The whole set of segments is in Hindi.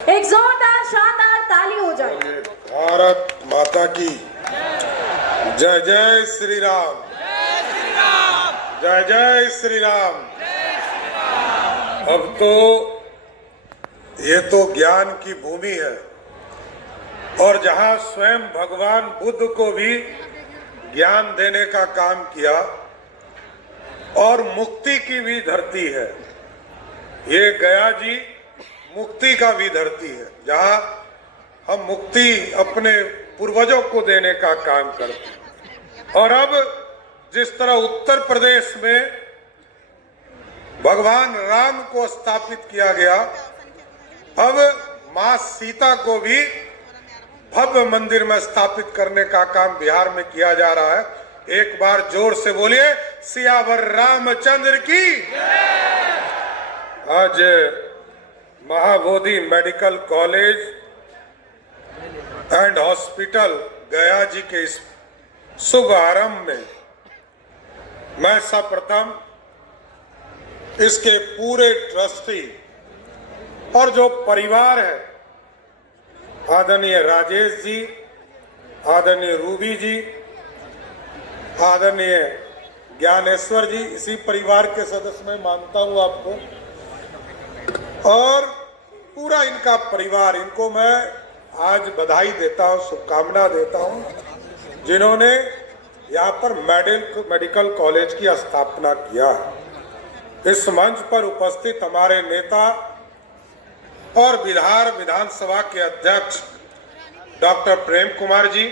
एक जोरदार शानदार ताली हो जाए। भारत माता की जय जय श्री राम, जय जय श्री राम। अब तो ये तो ज्ञान की भूमि है और जहां स्वयं भगवान बुद्ध को भी ज्ञान देने का काम किया और मुक्ति की भी धरती है। ये गया जी मुक्ति का भी धरती है, जहां हम मुक्ति अपने पूर्वजों को देने का काम करते हैं। और अब जिस तरह उत्तर प्रदेश में भगवान राम को स्थापित किया गया, अब मां सीता को भी भव्य मंदिर में स्थापित करने का काम बिहार में किया जा रहा है। एक बार जोर से बोलिए, सियावर रामचंद्र की। आज Mahabodhi medical college and hospital गया जी के इस शुभ आरंभ में मैं सर्वप्रथम इसके पूरे ट्रस्टी और जो परिवार है, आदरणीय राजेश जी, आदरणीय रूबी जी, आदरणीय ज्ञानेश्वर जी, इसी परिवार के सदस्य मैं मानता हूं आपको, और पूरा इनका परिवार, इनको मैं आज बधाई देता हूं, शुभकामना देता हूं, जिन्होंने यहाँ पर मेडिकल कॉलेज की स्थापना किया। इस मंच पर उपस्थित हमारे नेता और बिहार विधानसभा के अध्यक्ष डॉक्टर प्रेम कुमार जी,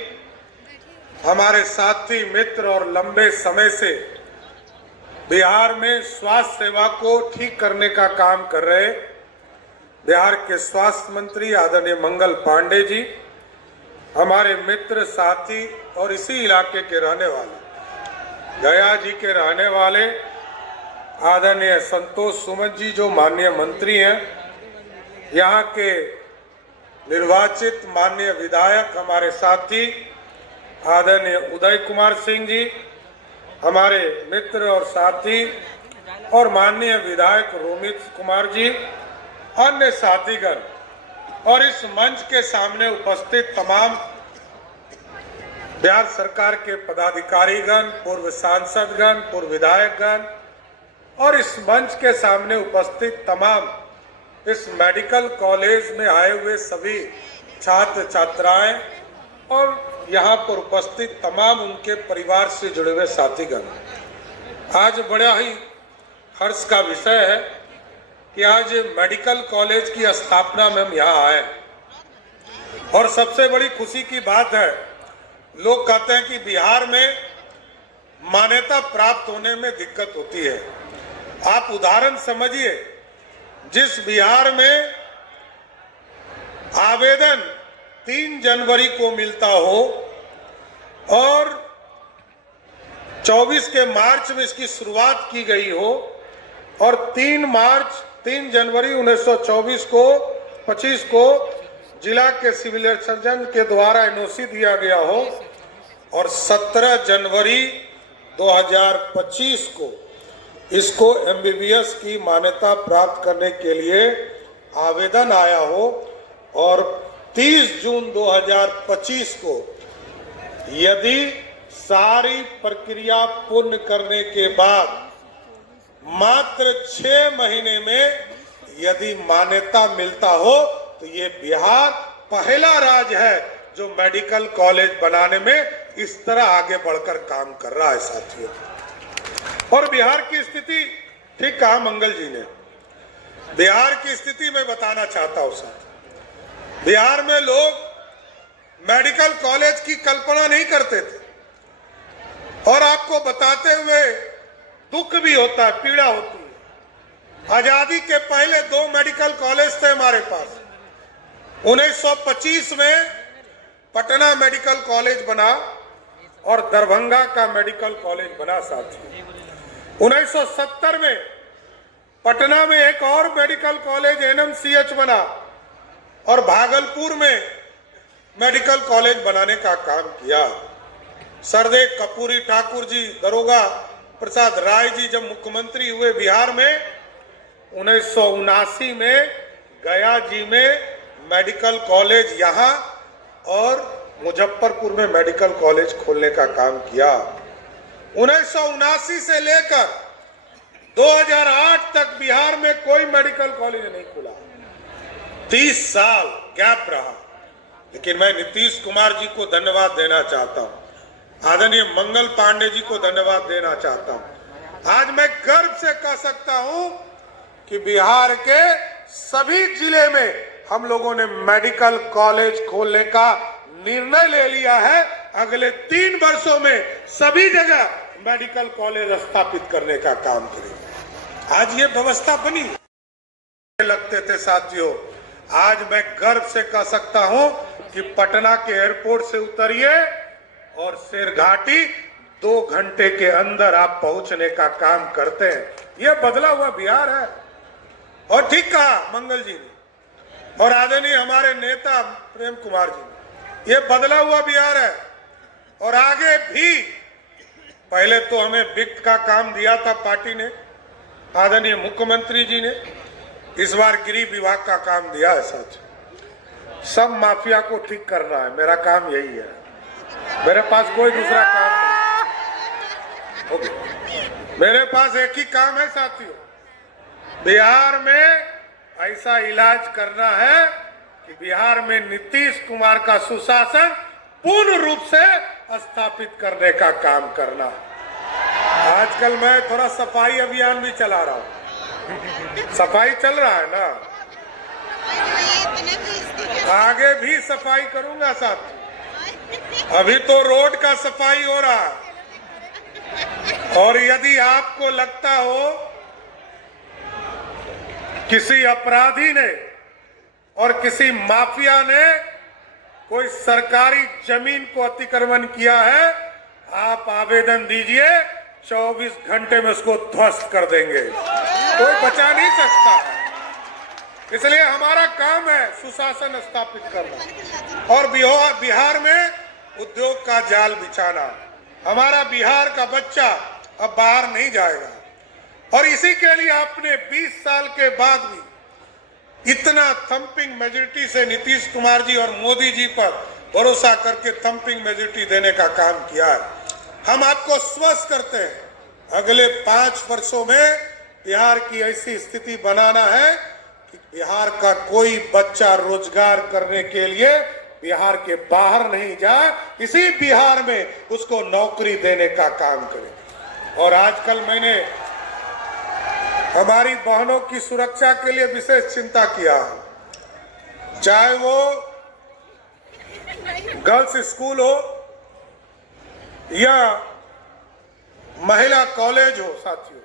हमारे साथी मित्र और लंबे समय से बिहार में स्वास्थ्य सेवा को ठीक करने का काम कर रहे बिहार के स्वास्थ्य मंत्री आदरणीय मंगल पांडे जी, हमारे मित्र साथी और इसी इलाके के रहने वाले, गया जी के रहने वाले आदरणीय संतोष सुमन जी जो माननीय मंत्री हैं, यहाँ के निर्वाचित माननीय विधायक हमारे साथी आदरणीय उदय कुमार सिंह जी, हमारे मित्र और साथी और माननीय विधायक रोमित कुमार जी, अन्य साथीगण और इस मंच के सामने उपस्थित तमाम बिहार सरकार के पदाधिकारीगण, पूर्व सांसदगण, पूर्व विधायकगण और इस मंच के सामने उपस्थित तमाम इस मेडिकल कॉलेज में आए हुए सभी छात्र छात्राएं और यहाँ पर उपस्थित तमाम उनके परिवार से जुड़े हुए साथीगण, आज बड़ा ही हर्ष का विषय है कि आज मेडिकल कॉलेज की स्थापना में हम यहाँ आए और सबसे बड़ी खुशी की बात है, लोग कहते हैं कि बिहार में मान्यता प्राप्त होने में दिक्कत होती है। आप उदाहरण समझिए, जिस बिहार में आवेदन 3 जनवरी को मिलता हो और 24 के मार्च में इसकी शुरुआत की गई हो और 3 जनवरी 1924 को 25 को जिला के सिविल सर्जन के द्वारा एनओसी दिया गया हो और 17 जनवरी 2025 को इसको एमबीबीएस की मान्यता प्राप्त करने के लिए आवेदन आया हो और 30 जून 2025 को यदि सारी प्रक्रिया पूर्ण करने के बाद मात्र 6 महीने में यदि मान्यता मिलता हो तो ये बिहार पहला राज्य है जो मेडिकल कॉलेज बनाने में इस तरह आगे बढ़कर काम कर रहा है साथियों। और बिहार की स्थिति, ठीक कहा मंगल जी ने, बिहार की स्थिति मैं बताना चाहता हूं साथ। बिहार में लोग मेडिकल कॉलेज की कल्पना नहीं करते थे और आपको बताते हुए दुख भी होता है, पीड़ा होती है। आजादी के पहले 2 मेडिकल कॉलेज थे हमारे पास। 1925 में पटना मेडिकल कॉलेज बना और दरभंगा का मेडिकल कॉलेज बना साथी। 1970 में पटना में एक और मेडिकल कॉलेज एनएमसीएच बना और भागलपुर में मेडिकल कॉलेज बनाने का काम किया। सरदेव कर्पूरी ठाकुर जी, दरोगा प्रसाद राय जी जब मुख्यमंत्री हुए बिहार में, 1979 में गया जी में मेडिकल कॉलेज यहाँ और मुजफ्फरपुर में मेडिकल कॉलेज खोलने का काम किया। 1979 से लेकर 2008 तक बिहार में कोई मेडिकल कॉलेज नहीं खुला। 30 साल गैप रहा। लेकिन मैं नीतीश कुमार जी को धन्यवाद देना चाहता हूं, आदरणीय मंगल पांडे जी को धन्यवाद देना चाहता हूं। आज मैं गर्व से कह सकता हूं कि बिहार के सभी जिले में हम लोगों ने मेडिकल कॉलेज खोलने का निर्णय ले लिया है। अगले 3 वर्षों में सभी जगह मेडिकल कॉलेज स्थापित करने का काम करेंगे। आज ये व्यवस्था बनी लगते थे साथियों। आज मैं गर्व से कह सकता हूं कि पटना के एयरपोर्ट से उतरिए और शेरघाटी 2 घंटे के अंदर आप पहुंचने का काम करते हैं। यह बदला हुआ बिहार है। और ठीक कहा मंगल जी ने और आदरणीय हमारे नेता प्रेम कुमार जी ने, यह बदला हुआ बिहार है। और आगे भी, पहले तो हमें वित्त का काम दिया था पार्टी ने, आदरणीय मुख्यमंत्री जी ने, इस बार गृह विभाग का काम दिया है। सच सब माफिया को ठीक करना है, मेरा काम यही है। मेरे पास कोई दूसरा काम नहीं। ओके, मेरे पास एक ही काम है साथियों, बिहार में ऐसा इलाज करना है कि बिहार में नीतीश कुमार का सुशासन पूर्ण रूप से स्थापित करने का काम करना है। आजकल मैं थोड़ा सफाई अभियान भी चला रहा हूं। सफाई चल रहा है ना, आगे भी सफाई करूंगा साथ। अभी तो रोड का सफाई हो रहा है। और यदि आपको लगता हो किसी अपराधी ने और किसी माफिया ने कोई सरकारी जमीन को अतिक्रमण किया है, आप आवेदन दीजिए, 24 घंटे में उसको ध्वस्त कर देंगे। कोई बचा नहीं सकता। इसलिए हमारा काम है सुशासन स्थापित करना और बिहार में उद्योग का जाल बिछाना। हमारा बिहार का बच्चा अब बाहर नहीं जाएगा। और इसी के लिए आपने 20 साल के बाद भी इतना थंपिंग मेजॉरिटी से नीतीश कुमार जी और मोदी जी पर भरोसा करके थंपिंग मेजॉरिटी देने का काम किया है। हम आपको स्वस्थ करते हैं, अगले 5 वर्षों में बिहार की ऐसी स्थिति बनाना है कि बिहार का कोई बच्चा रोजगार करने के लिए बिहार के बाहर नहीं जाए, इसी बिहार में उसको नौकरी देने का काम करें। और आजकल मैंने हमारी बहनों की सुरक्षा के लिए विशेष चिंता किया, चाहे वो गर्ल्स स्कूल हो या महिला कॉलेज हो। साथियों,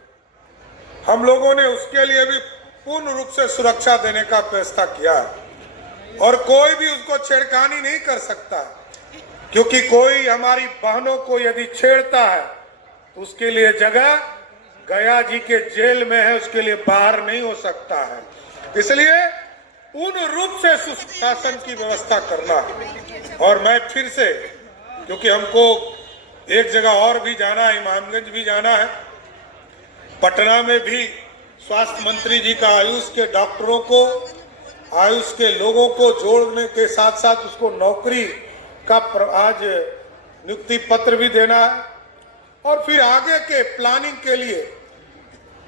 हम लोगों ने उसके लिए भी पूर्ण रूप से सुरक्षा देने का व्यवस्था किया है और कोई भी उसको छेड़खानी नहीं कर सकता, क्योंकि कोई हमारी बहनों को यदि छेड़ता है तो उसके लिए जगह गया जी के जेल में है, उसके लिए बाहर नहीं हो सकता है। इसलिए पूर्ण रूप से सुशासन की व्यवस्था करना है। और मैं फिर से, क्योंकि हमको एक जगह और भी जाना है, इमामगंज भी जाना है, पटना में भी स्वास्थ्य मंत्री जी का आयुष के डॉक्टरों को, आयुष के लोगों को जोड़ने के साथ साथ उसको नौकरी का आज नियुक्ति पत्र भी देना है। और फिर आगे के प्लानिंग के लिए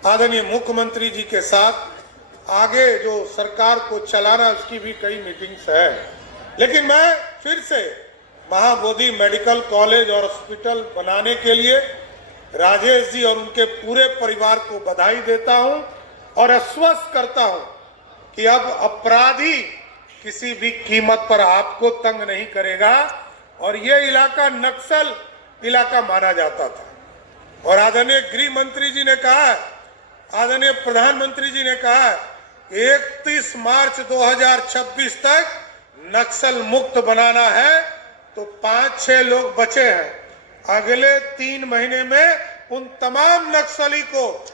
आदरणीय मुख्यमंत्री जी के साथ आगे जो सरकार को चलाना, उसकी भी कई मीटिंग्स है। लेकिन मैं फिर से महाबोधि मेडिकल कॉलेज और हॉस्पिटल बनाने के लिए राजेश जी और उनके पूरे परिवार को बधाई देता हूं और आश्वस्त करता हूं कि अब अपराधी किसी भी कीमत पर आपको तंग नहीं करेगा। और ये इलाका नक्सल इलाका माना जाता था। और आदरणीय गृह मंत्री जी ने कहा है, आदरणीय प्रधानमंत्री जी ने कहा है, 31 मार्च 2026 तक नक्सल मुक्त बनाना है। तो 5-6 लोग बचे हैं। अगले 3 महीने में उन तमाम नक्सली को